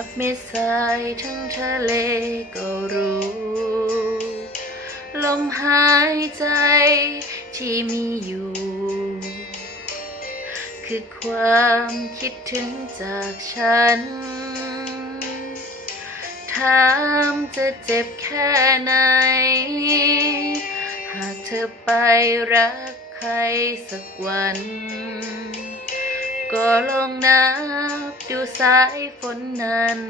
ทับเม็ดทรายทั้งทะเลก็รู้ลมหายใจที่มีอยู่คือความคิดถึงจากฉันถามจะเจ็บแค่ไหนหากเธอไปรักใครสักวันก็ลองนับดูสายฝนนั้น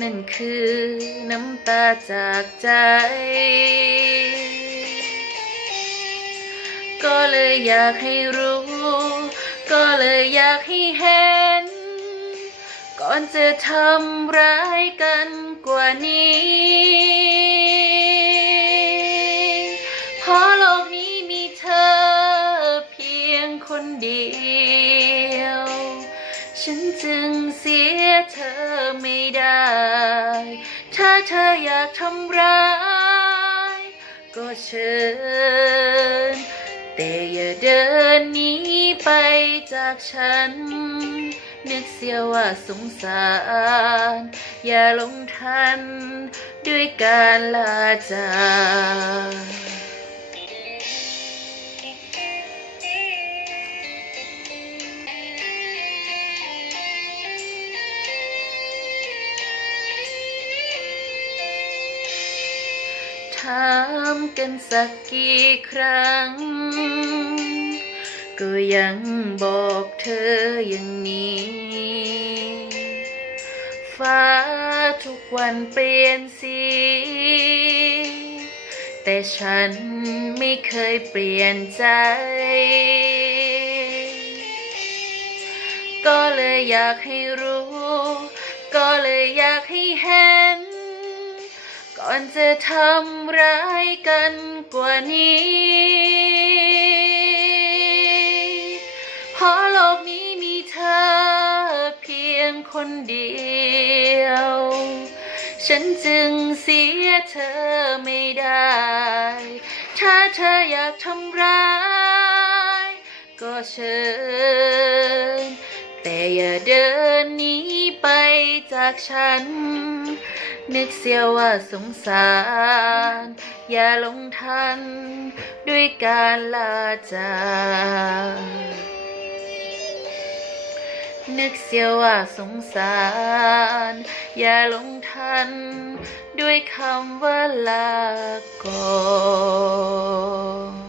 นั่นคือน้ำตาจากใจก็เลยอยากให้รู้ก็เลยอยากให้เห็นก่อนจะทำร้ายกันกว่านี้เพราะโลกนี้มีเธอเพียงคนเดียวฉันจึงเสียเธอไม่ได้ถ้าเธออยากทำร้ายก็เชิญแต่อย่าเดินหนีไปจากฉันนึกเสียว่าสงสารอย่าหลงทันด้วยการลาจากถามกันสักกี่ครั้งก็ยังบอกเธออย่างนี้ฟ้าทุกวันเปลี่ยนสีแต่ฉันไม่เคยเปลี่ยนใจก็เลยอยากให้รู้ก็เลยอยากให้เห็นก่อนจะทำร้ายกันกว่านี้เพราะโลกนี้มีเธอเพียงคนเดียวฉันจึงเสียเธอไม่ได้ถ้าเธออยากทำร้ายก็เชิญแต่อย่าเดินหนีไปจากฉันนึกเสียว่าสงสารอย่าหลงทันด้วยการลาจากนึกเสียว่าสงสารอย่าหลงทันด้วยคำว่าลาก่อน